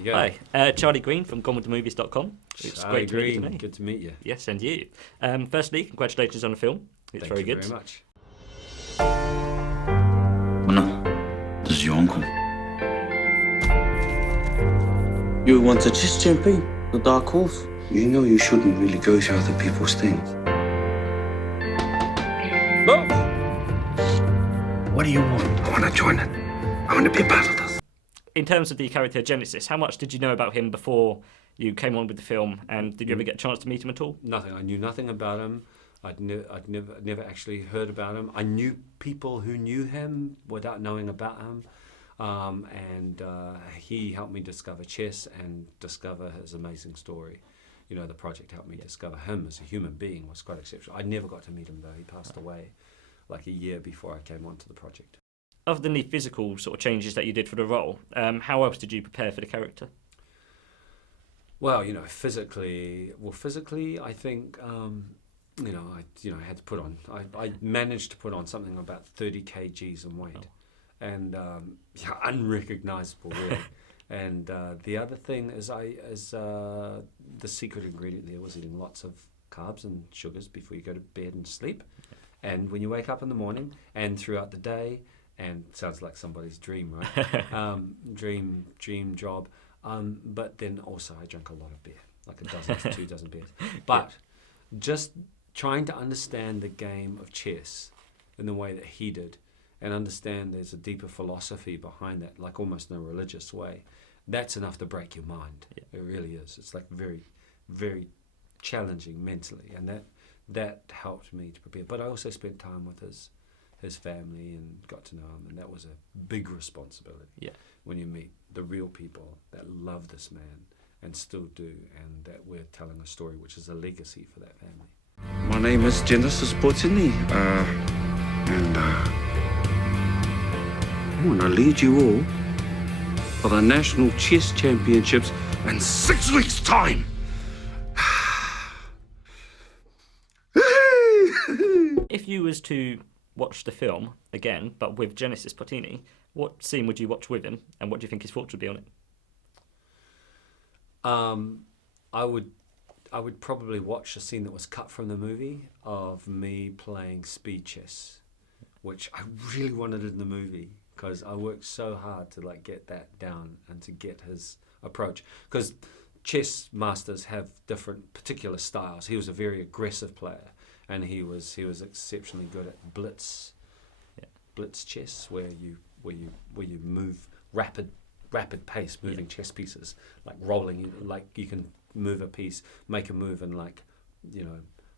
you go. Hi, Charlie Green from GoneWithTheMovies.com. It's Charlie great to meet you Green, today. good to meet you. Yes, and you. Firstly, congratulations on the film. It's Thank very you good. very much. Oh no, this is your uncle. You were once a chess champion, the Dark Horse. You know you shouldn't really go to other people's things. No! What do you want? I want to join it. I want to be a part of this. In terms of the character Genesis, how much did you know about him before you came on with the film, and did you ever get a chance to meet him at all? Nothing. I knew nothing about him. I'd never actually heard about him. I knew people who knew him without knowing about him. And he helped me discover chess and discover his amazing story. You know, the project helped me discover him as a human being. Was quite exceptional. I never got to meet him though. He passed away like a year before I came onto the project. Other than the physical sort of changes that you did for the role, how else did you prepare for the character? Well, you know, physically, I think, I had to put on. I managed to put on something about 30 kgs in weight, and unrecognizable really. And the other thing is, the secret ingredient there was eating lots of carbs and sugars before you go to bed and sleep, and when you wake up in the morning and throughout the day. And sounds like somebody's dream, right? Dream job. But then also I drank a lot of beer, like a dozen to 2 dozen beers. But just trying to understand the game of chess in the way that he did, and understand there's a deeper philosophy behind that, like almost in a religious way, that's enough to break your mind. Yeah. It really is. It's like very, very challenging mentally, and that helped me to prepare. But I also spent time with his family and got to know him, and that was a big responsibility. Yeah. When you meet the real people that love this man and still do, and that we're telling a story which is a legacy for that family. My name is Genesis Portini, and I want to lead you all for the National Chess Championships in 6 weeks' time. If you was to watch the film again, but with Genesis Portini, what scene would you watch with him, and what do you think his thoughts would be on it? I would probably watch a scene that was cut from the movie of me playing speed chess, which I really wanted in the movie because I worked so hard to get that down and to get his approach. Because chess masters have different particular styles. He was a very aggressive player, and he was exceptionally good at blitz chess, where you move rapid pace, moving chess pieces, like rolling, like you can move a piece, make a move in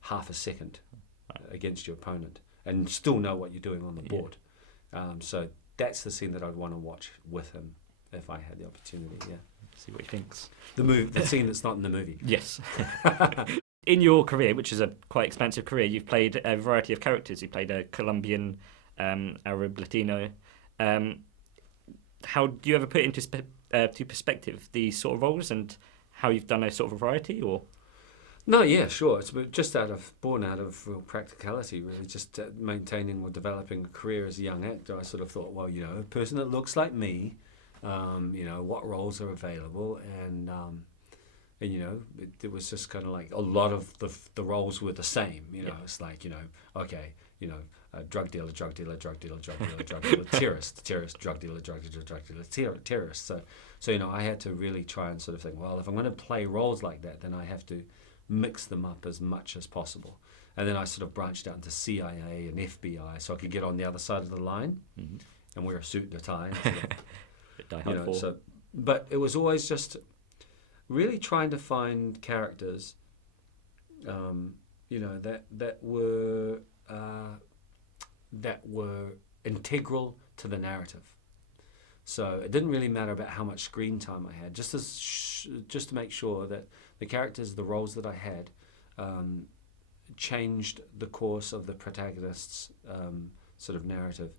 half a second against your opponent, and still know what you're doing on the board. So that's the scene that I'd want to watch with him if I had the opportunity. Yeah, see what he thinks. The scene that's not in the movie. Yes. In your career, which is a quite expansive career, you've played a variety of characters. You played a Colombian, Arab, Latino. How do you ever put into to perspective these sort of roles and how you've done a sort of variety, or? No, yeah, sure. It's just born out of real practicality, really. Just maintaining or developing a career as a young actor. I sort of thought, well, a person that looks like me, what roles are available, and it was just kind of like a lot of the roles were the same. It's like, okay, drug dealer, terrorist, drug dealer, terrorist. So I had to really try and sort of think, well, if I'm going to play roles like that, then I have to mix them up as much as possible. And then I sort of branched out into CIA and FBI, so I could get on the other side of the line and wear a suit and a tie. But it was always just really trying to find characters, that were integral to the narrative. So it didn't really matter about how much screen time I had, just to make sure that the characters, the roles that I had, changed the course of the protagonist's sort of narrative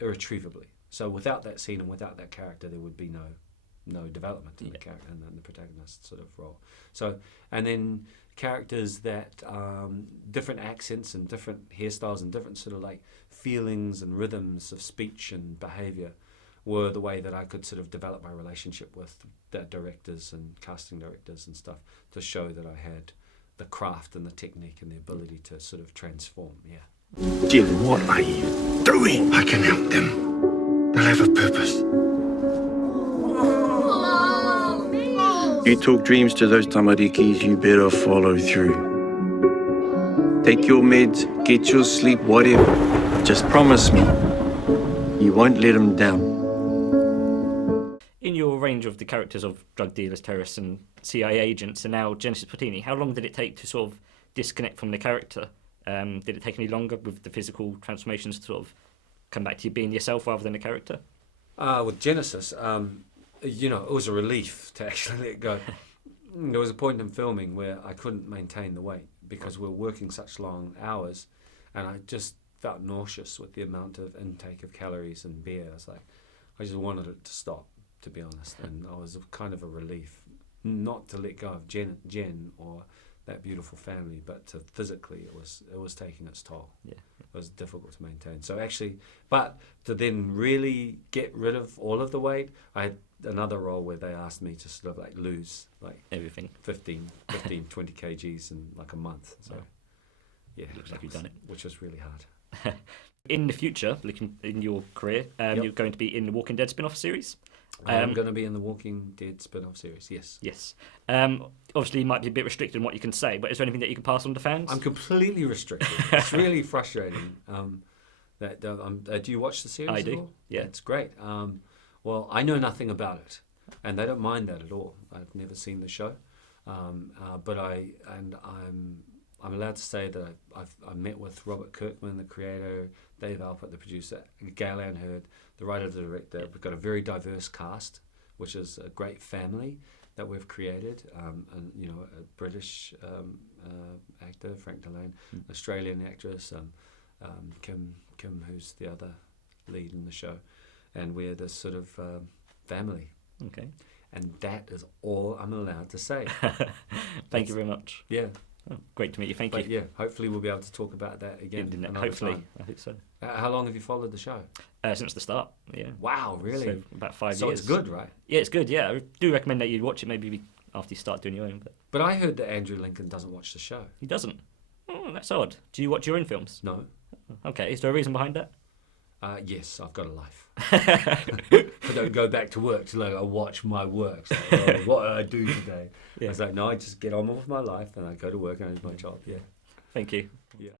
irretrievably. So without that scene and without that character, there would be no development in the character and the protagonist sort of role. So, and then characters that different accents and different hairstyles and different sort of like feelings and rhythms of speech and behavior were the way that I could sort of develop my relationship with the directors and casting directors and stuff, to show that I had the craft and the technique and the ability to sort of transform. Yeah. Jim, what are you doing? I can help them. They'll have a purpose. You talk dreams to those tamarikis, you better follow through. Take your meds, get your sleep, whatever. Just promise me you won't let them down. In your range of the characters of drug dealers, terrorists, and CIA agents, and now Genesis Platini, how long did it take to sort of disconnect from the character? Did it take any longer with the physical transformations to sort of come back to you being yourself rather than the character? With Genesis, you know, it was a relief to actually let go. There was a point in filming where I couldn't maintain the weight because we were working such long hours, and I just felt nauseous with the amount of intake of calories and beer. I was like, I just wanted it to stop, to be honest, and I was kind of a relief not to let go of Jen or that beautiful family, but to physically it was taking its toll. Yeah. It was difficult to maintain. So actually, but to then really get rid of all of the weight, I had another role where they asked me to sort of like lose like Everything. 15, 20 kgs in like a month. So yeah, Looks like that you've was- done it. which was really hard. In the future, looking in your career, you're going to be in the Walking Dead spin-off series. I'm going to be in the Walking Dead spin-off series, yes. Yes. Obviously, you might be a bit restricted in what you can say, but is there anything that you can pass on to fans? I'm completely restricted. It's really frustrating. Do you watch the series I at do, all? yeah. It's great. Well, I know nothing about it, and they don't mind that at all. I've never seen the show, but I'm allowed to say that I met with Robert Kirkman, the creator, Dave Alpert, the producer, Gail Ann Hurd, the writer, the director. We've got a very diverse cast, which is a great family that we've created. And you know, a British actor, Frank Delane, Australian actress, Kim, who's the other lead in the show, and we're this sort of family. Okay. And that is all I'm allowed to say. Thank you very much. Yeah. Oh, great to meet you. Thank But you. yeah, hopefully we'll be able to talk about that again. another Hopefully. time. I hope so. How long have you followed the show? Since the start, yeah. Wow, really? So about 5 So years. it's good, right? Yeah, it's good, yeah. I do recommend that you watch it maybe after you start doing your own, but But I heard that Andrew Lincoln doesn't watch the show. he doesn't. Oh, that's odd. Do you watch your own films? No. Okay, is there a reason behind that? Yes, I've got a life. I don't go back to work till I watch my work. So, oh, what did I do today? Yeah. I was like, no, I just get on with my life and I go to work and I do my job. Yeah. Thank you. Yeah.